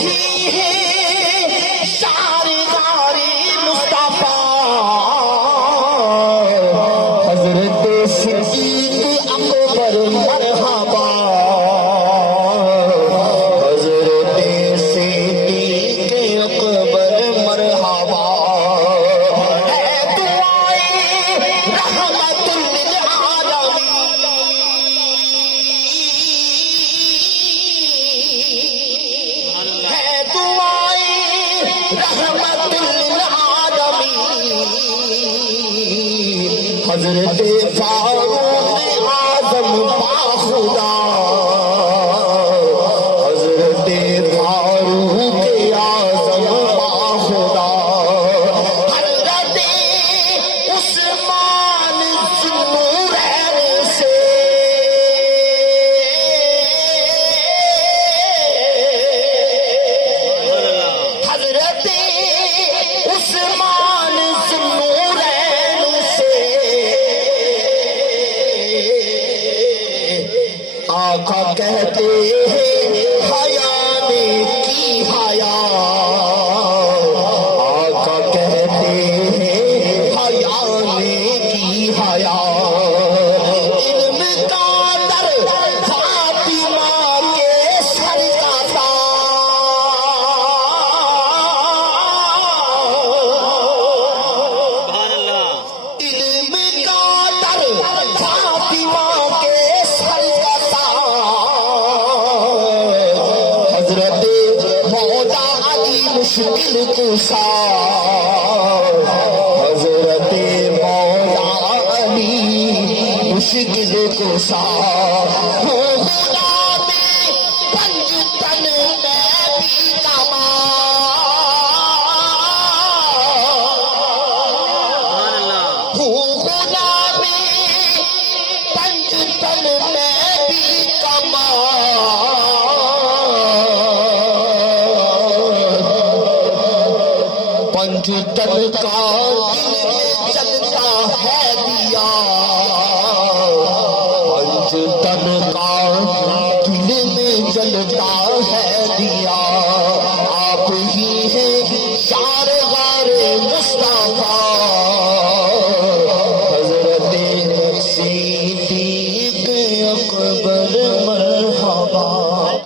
ہی ہے شارداری مصطفی حضرت صدیق اکبر مرحبا حضرت صدیق اکبر مرحبا ہے دعائیں رحمت للعالمین ہے دعائیں رحمت للعالمین حضرت فاروق اعظم باخدا حضرت فاروق اعظم باخدا حضرت عثمان ذوالنورین سے حضرت عثمان ذوالنورین سے آقا کہتے ہیں حیا نے کی حیا آقا کہتے ہیں حیا نے کی حیا علم کا در فاطمہ کے سر کا علم کا در فاطمہ کے سر کا حضرت مولا علی مشکل کشا حضرت مولا علی مشکل کشا ہو غلام پنجتن میں بھی کمال ہوں غلام پنجتن میں بھی کمال پنجتن کا دل میں چلتا ہے دیا